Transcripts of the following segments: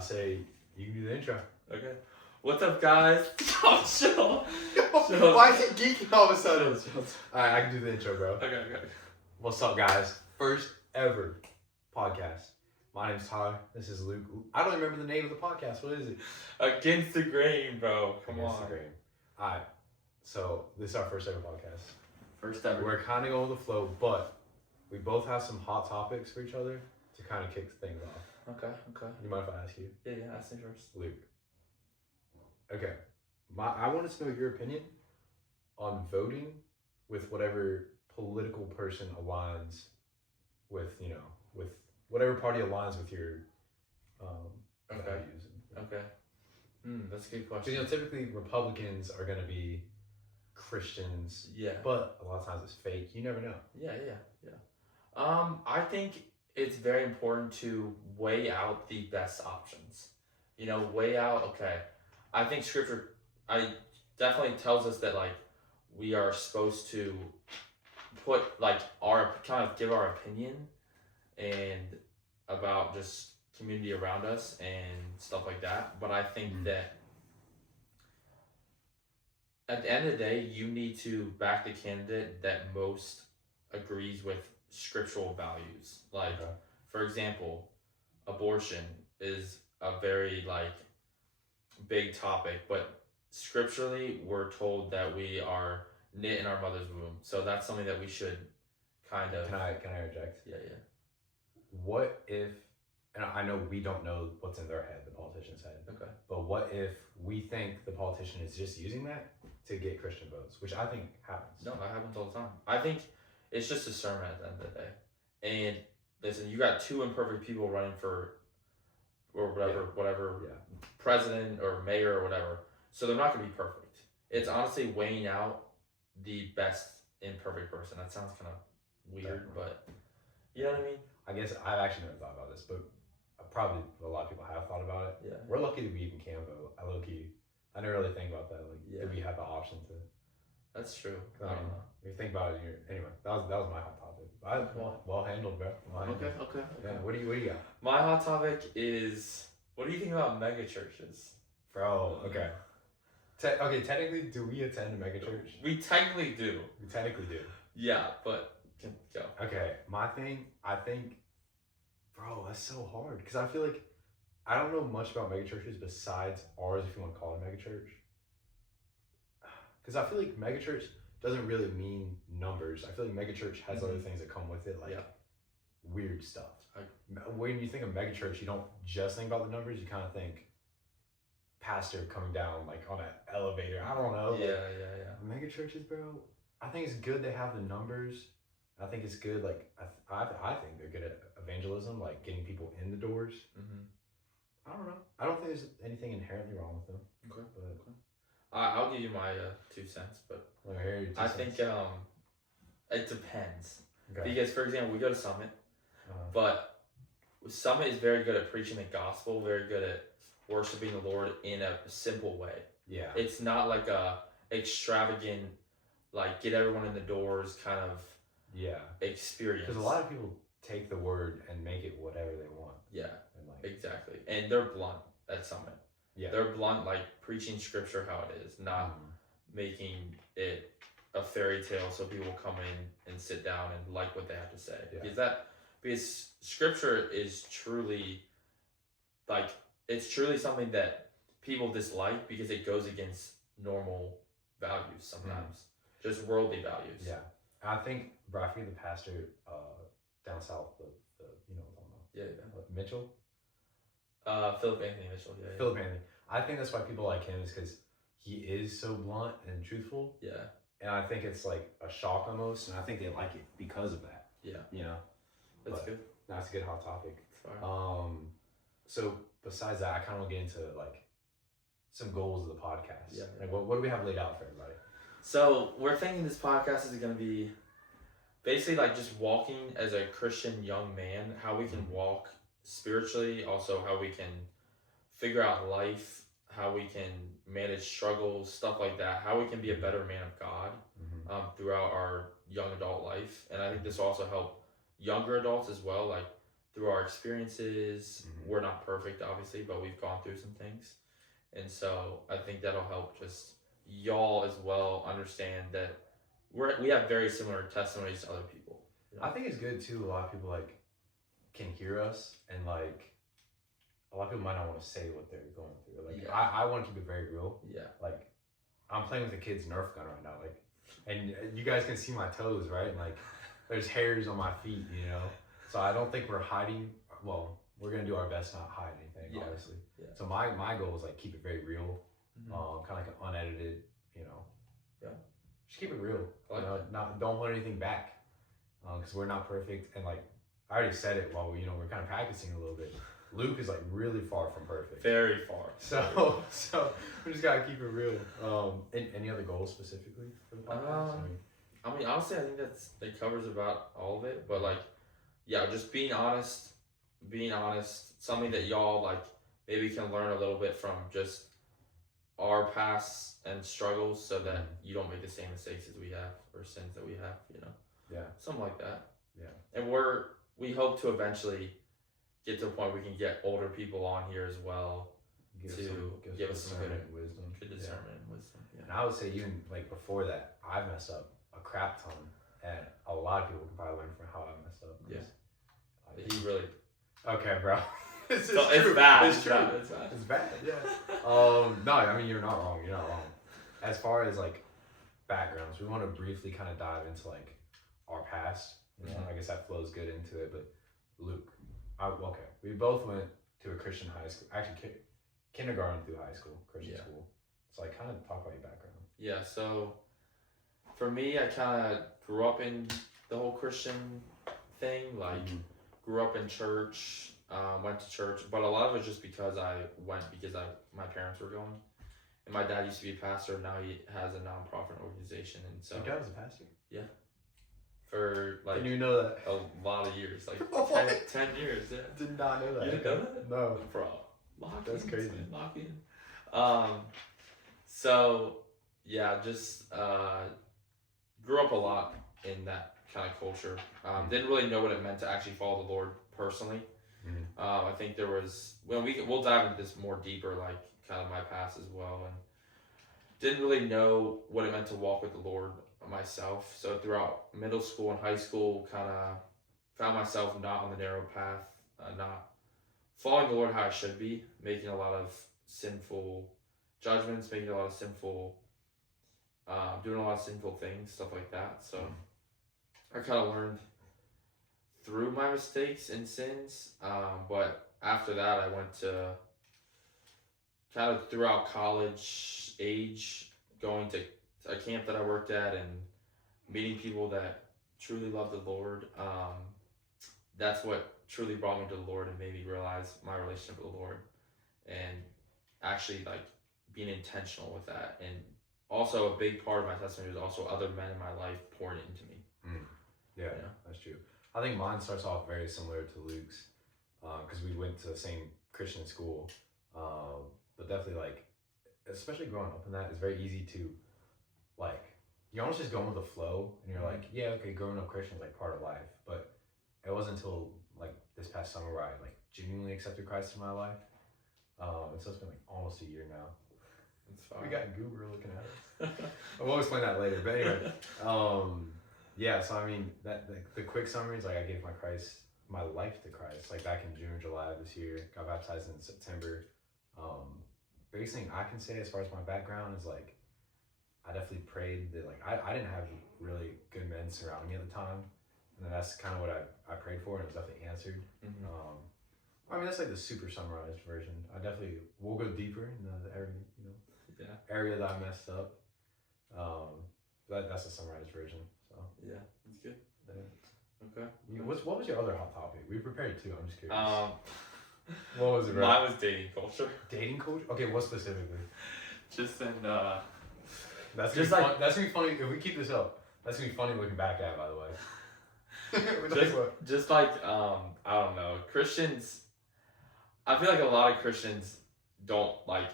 I say you can do the intro. Okay. What's up, guys? Oh, chill. Why is he geeking all of a sudden? Chill. Alright, I can do the intro, bro. Okay. What's up, guys? First ever podcast. My name's Tyler. This is Luke. I don't remember the name of the podcast. What is it? Against the grain, bro. Come Against on. the grain. Alright. So, this is our first ever podcast. First ever. We're kind of going with the flow, but we both have some hot topics for each other to kind of kick things off. Okay. You mind if I ask you? Yeah, ask me first. Luke. Okay. I wanted to know your opinion on voting with whatever political person aligns with, with whatever party aligns with your values. Okay. That's a good So, question. typically Republicans are going to be Christians, Yeah. but a lot of times it's fake. You never know. Yeah. I think it's very important to weigh out the best options. Weigh out, okay. I think scripture definitely tells us that we are supposed to put our kind of give our opinion and about just community around us and stuff like that. But I think that at the end of the day, you need to back the candidate that most agrees with scriptural values. For example, abortion is a very big topic, but scripturally we're told that we are knit in our mother's womb. So that's something that we should kind of... Can I interject? Yeah. What if, and I know we don't know what's in their head, the politician's head. Okay. But what if we think the politician is just using that to get Christian votes, which I think happens. No, that happens all the time. I think it's just a sermon at the end of the day. And listen, you got two imperfect people running for whatever president or mayor or whatever. So they're not going to be perfect. It's honestly weighing out the best imperfect person. That sounds kind of weird, but you know what I mean? I guess I've actually never thought about this, but probably a lot of people have thought about it. Yeah. We're lucky that we even can vote. I never really think about that. That we have the option to. That's true. I don't know. If you think about it, anyway, that was my hot topic. Well handled, bro. Okay. Yeah. What do you got? My hot topic is, what do you think about mega churches? Bro, okay. Technically, do we attend a mega church? We technically do. We technically do. Yeah, but go. Okay, my thing, I think, bro, that's so hard because I feel like I don't know much about mega churches besides ours, if you want to call it a mega church. Because I feel like mega church doesn't really mean numbers. I feel like mega church has other things that come with it, weird stuff. When you think of mega church, you don't just think about the numbers. You kind of think pastor coming down on an elevator. I don't know. Yeah. Mega churches, bro. I think it's good they have the numbers. I think it's good. I think they're good at evangelism, getting people in the doors. I don't know. I don't think there's anything inherently wrong with them. Okay. But I'll give you my 2 cents, but I think it depends. Okay. Because, for example, we go to Summit, but Summit is very good at preaching the gospel, very good at worshiping the Lord in a simple way. Yeah. It's not like a extravagant, get everyone in the doors kind of experience. Because a lot of people take the word and make it whatever they want. Yeah. Exactly. And they're blunt at Summit. Yeah. They're blunt, preaching scripture how it is, not making it a fairy tale so people come in and sit down and like what they have to say. Yeah. Because scripture is truly it's truly something that people dislike because it goes against normal values sometimes. Just worldly values. Yeah. I think, bro, I forget the pastor down south, the you know what I'm talking about. Yeah. Mitchell? Philip Anthony Mitchell. Yeah. Philip Anthony. I think that's why people like him is because he is so blunt and truthful. Yeah. And I think it's a shock almost, and I think they like it because of that. Yeah. That's good. That's a good hot topic. Fine. So besides that, I kind of want to get into some goals of the podcast. Yeah. What do we have laid out for everybody? So we're thinking this podcast is going to be basically just walking as a Christian young man, how we can walk spiritually, also how we can figure out life, how we can manage struggles, stuff like that, how we can be a better man of God throughout our young adult life. And I think this will also help younger adults as well, through our experiences. We're not perfect, obviously, but we've gone through some things. And so I think that'll help just y'all as well understand that we have very similar testimonies to other people. You know? I think it's good too. A lot of people like can hear us, and like a lot of people might not want to say what they're going through. Like I want to keep it very real. Yeah. Like I'm playing with a kid's Nerf gun right now. Like, and you guys can see my toes, right? And like there's hairs on my feet, you know. So I don't think we're hiding. Well, we're gonna do our best not hide anything, obviously. Yeah. So my goal is like keep it very real, kind of like an unedited, you know. Yeah. Just keep it real. Like don't hold anything back, because we're not perfect. And like I already said it while we're kind of practicing a little bit. Luke is like really far from perfect. Very far. So we just gotta keep it real. Any other goals specifically for the podcast? I mean, honestly, I think it covers about all of it. But like, yeah, just being honest. Something that y'all like maybe can learn a little bit from just our past and struggles, so that you don't make the same mistakes as we have or sins that we have. You know. Yeah. Something like that. Yeah. And we hope to eventually get to a point where we can get older people on here as well to give us some good wisdom. Good discernment and wisdom. Yeah. And I would say even like before that, I've messed up a crap ton, and a lot of people can probably learn from how I messed up. Yeah. He really. Okay, bro. It's bad. It's true. It's bad. Yeah. No, I mean you're not wrong. You're not wrong. As far as like backgrounds, we want to briefly kind of dive into like our past. You know, I guess that flows good into it. But Luke, okay, we both went to a Christian high school. Actually, kindergarten through high school, Christian school. So like, kind of talk about your background. Yeah. So for me, I kind of grew up in the whole Christian thing. Like, grew up in church. Went to church, but a lot of it was just because I went because my parents were going, and my dad used to be a pastor. Now he has a nonprofit organization, and so. Your dad was a pastor? Yeah. For like. Didn't you know that? A lot of years, like 10 years. Yeah. Did not know that. You didn't know that? No. Bro, that's crazy. Lock in. So yeah, just grew up a lot in that kind of culture. Didn't really know what it meant to actually follow the Lord personally. I think there was we'll dive into this more deeper, like kind of my past as well, and didn't really know what it meant to walk with the Lord myself. So throughout middle school and high school, kind of found myself not on the narrow path, not following the Lord how I should be, making a lot of sinful judgments, making a lot of sinful, doing a lot of sinful things, stuff like that. So I kind of learned through my mistakes and sins, but after that I went to kind of throughout college age, going to a camp that I worked at and meeting people that truly love the Lord. That's what truly brought me to the Lord and made me realize my relationship with the Lord, and actually like being intentional with that. And also a big part of my testimony was also other men in my life pouring into me. Yeah, that's true. I think mine starts off very similar to Luke's, because we went to the same Christian school, but definitely like, especially growing up in that, it's very easy to like, you almost just go with the flow, and you're like, yeah, okay, growing up Christian is like part of life, but it wasn't until like this past summer where I like genuinely accepted Christ in my life, and so it's been like almost a year now. We got Goober looking at us. I'll explain that later, but anyway, yeah, so I mean, the quick summary is like I gave my life to Christ, like back in June, July of this year. Got baptized in September. Biggest thing I can say as far as my background is like, I definitely prayed that like I didn't have really good men surrounding me at the time, and then that's kind of what I prayed for, and it was definitely answered. I mean, that's like the super summarized version. We'll go deeper in the area that I messed up. That's the summarized version. So yeah, that's good. Yeah. Okay. What was your other hot topic? We prepared two. I'm just curious. What was it? Right? Mine was dating culture. Dating culture? Okay, what specifically? Just in that's just like that's gonna be funny if we keep this up. That's gonna be funny looking back at, by the way. just like I don't know, Christians. I feel like a lot of Christians don't like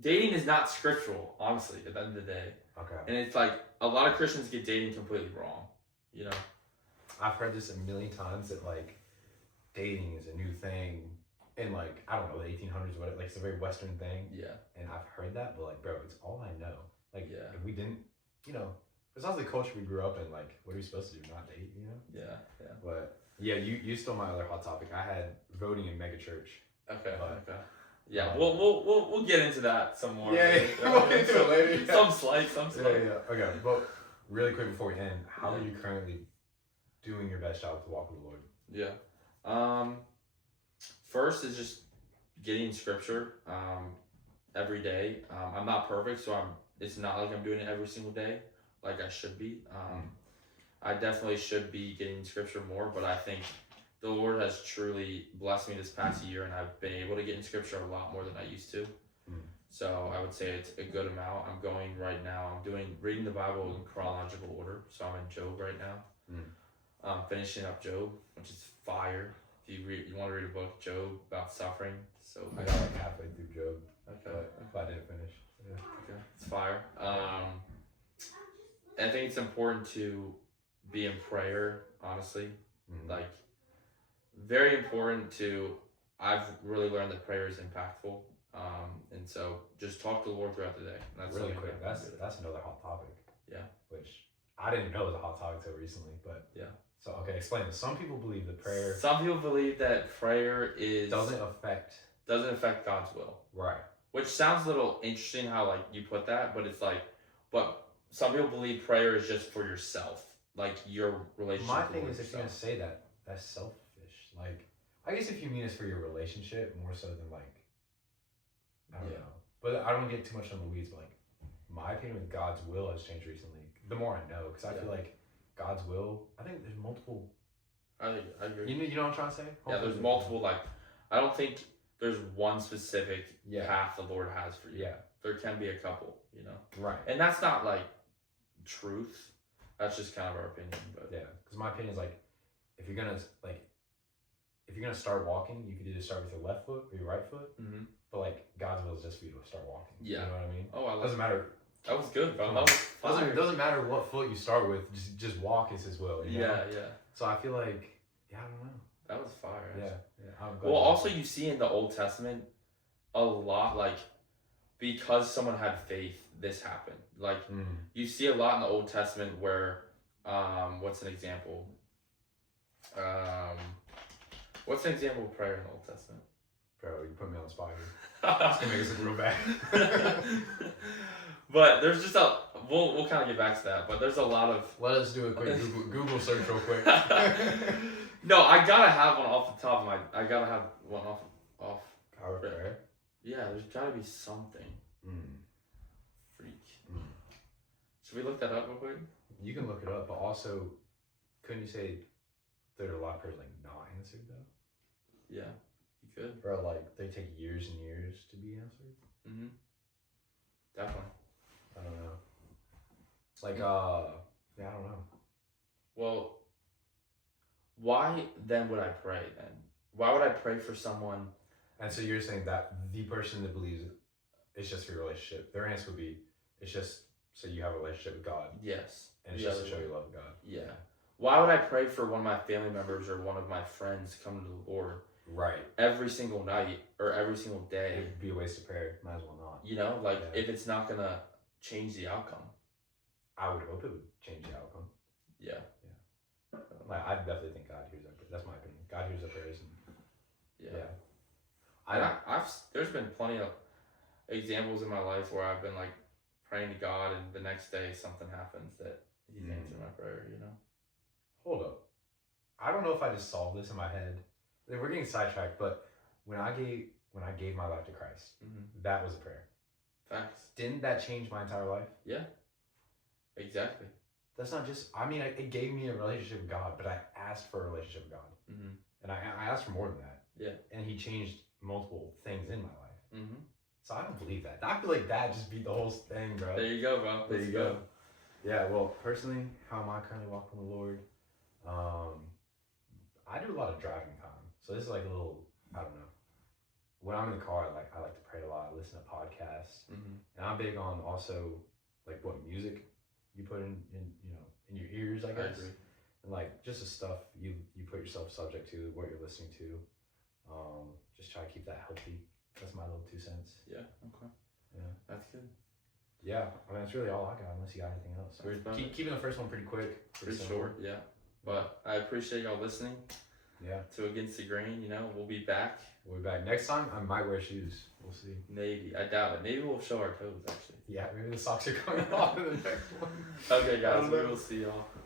dating is not scriptural, honestly, at the end of the day. Okay. And it's like a lot of Christians get dating completely wrong, you know. I've heard this a million times that like dating is a new thing in like I don't know the 1800s, what like it's a very Western thing. Yeah. And I've heard that, but like, bro, it's all I know. Like, yeah. if we didn't, you know, it's also the culture we grew up in. Like, what are we supposed to do? Not date, you know? Yeah, yeah. But yeah, you stole my other hot topic. I had voting in megachurch. Okay. Okay. Yeah, we'll get into that some more. Yeah, we'll get into it later. Some slight. Yeah. Okay, but really quick before we end, how are you currently doing your best job to walk with the Lord? Yeah. First is just getting scripture every day. I'm not perfect, so it's not like I'm doing it every single day like I should be. I definitely should be getting scripture more, but I think the Lord has truly blessed me this past year, and I've been able to get in scripture a lot more than I used to. So I would say it's a good amount. I'm going right now. I'm reading the Bible in chronological order. So I'm in Job right now. I'm finishing up Job, which is fire. If you want to read a book, Job, about suffering. So I got like halfway through Job. Okay. But I didn't finish. Yeah. Okay. It's fire. I think it's important to be in prayer, honestly. Like, very important I've really learned that prayer is impactful. And so just talk to the Lord throughout the day. That's really quick. That's another hot topic. Yeah. Which I didn't know was a hot topic till recently, but yeah. So okay, explain this. Some people believe that prayer. Some people believe that prayer doesn't affect God's will. Right. Which sounds a little interesting how like you put that, but it's like, but some people believe prayer is just for yourself, like your relationship. My thing is, if you're gonna say that, that's selfish. Like, I guess if you mean it's for your relationship more so than like, I don't know. But I don't get too much on the weeds. But like, my opinion with God's will has changed recently. The more I know, because I feel like God's will. I think there's multiple. I agree. You know what I'm trying to say? Hopefully there's multiple. Like, I don't think there's one specific path the Lord has for you. Yeah. There can be a couple, you know. Right. And that's not like truth. That's just kind of our opinion, but yeah. Because my opinion is like, if you're gonna start walking, you could either start with your left foot or your right foot. But like God's will is just for you to start walking. Yeah. You know what I mean? Oh, I love doesn't matter. That was good, bro. It doesn't matter what foot you start with. Just walk is His will. You know? Yeah. So I feel like, I don't know. That was fire. Yeah. Well, also you see in the Old Testament a lot, like, because someone had faith, this happened. Like, you see a lot in the Old Testament where, what's an example? What's an example of prayer in the Old Testament? Bro, you put me on the spot here. It's gonna make us look real bad. But there's just we'll kind of get back to that, but there's a lot of... Let us do a quick Google search real quick. No, I gotta have one off the top of I gotta have one off. Power of prayer? Yeah, there's gotta be something. Freak. Should we look that up real quick? You can look it up, but also, couldn't you say there are a lot of prayers like not answered though? Yeah, you could. Or like they take years and years to be answered? Definitely. I don't know. Like, I don't know. Well, why then would I pray then? Why would I pray for someone? And so you're saying that the person that believes it's just for your relationship, their answer would be, it's just so you have a relationship with God. Yes. And it's just to show your love of God. Yeah. Why would I pray for one of my family members or one of my friends coming to the Lord? Right. Every single night or every single day. It would be a waste of prayer. Might as well not. You know, like if it's not going to change the outcome. I would hope it would change the outcome. Yeah. Like, I definitely think God hears our prayers. That's my opinion. God hears our prayers. There's been plenty of examples in my life where I've been like praying to God and the next day something happens that He's answered my prayer, you know? Hold up. I don't know if I just solved this in my head. We're getting sidetracked, but when I gave my life to Christ, that was a prayer. Facts. Didn't that change my entire life? Yeah. Exactly. That's not just, it gave me a relationship with God, but I asked for a relationship with God. And I asked for more than that. Yeah. And He changed multiple things in my life. So I don't believe that. I feel like that just beat the whole thing, bro. There you go, bro. There you go. Yeah, well, personally, how am I currently walking with the Lord? I do a lot of driving time. So this is like a little, I don't know. When I'm in the car, I like to pray a lot. I listen to podcasts. And I'm big on also like what music you put in your ears, I guess. I agree. and like just the stuff you put yourself subject to, what you're listening to. Just try to keep that healthy. That's my little 2 cents. Yeah. Okay. Yeah. That's good. Yeah, I mean that's really all I got. Unless you got anything else. We're keeping the first one pretty quick, pretty short. Yeah. But I appreciate y'all listening. Yeah. To Against the Grain, we'll be back. We'll be back next time. I might wear shoes. We'll see. Maybe. I doubt it. Maybe we'll show our toes actually. Yeah, maybe the socks are coming off in the next one. Okay, guys. We will see y'all.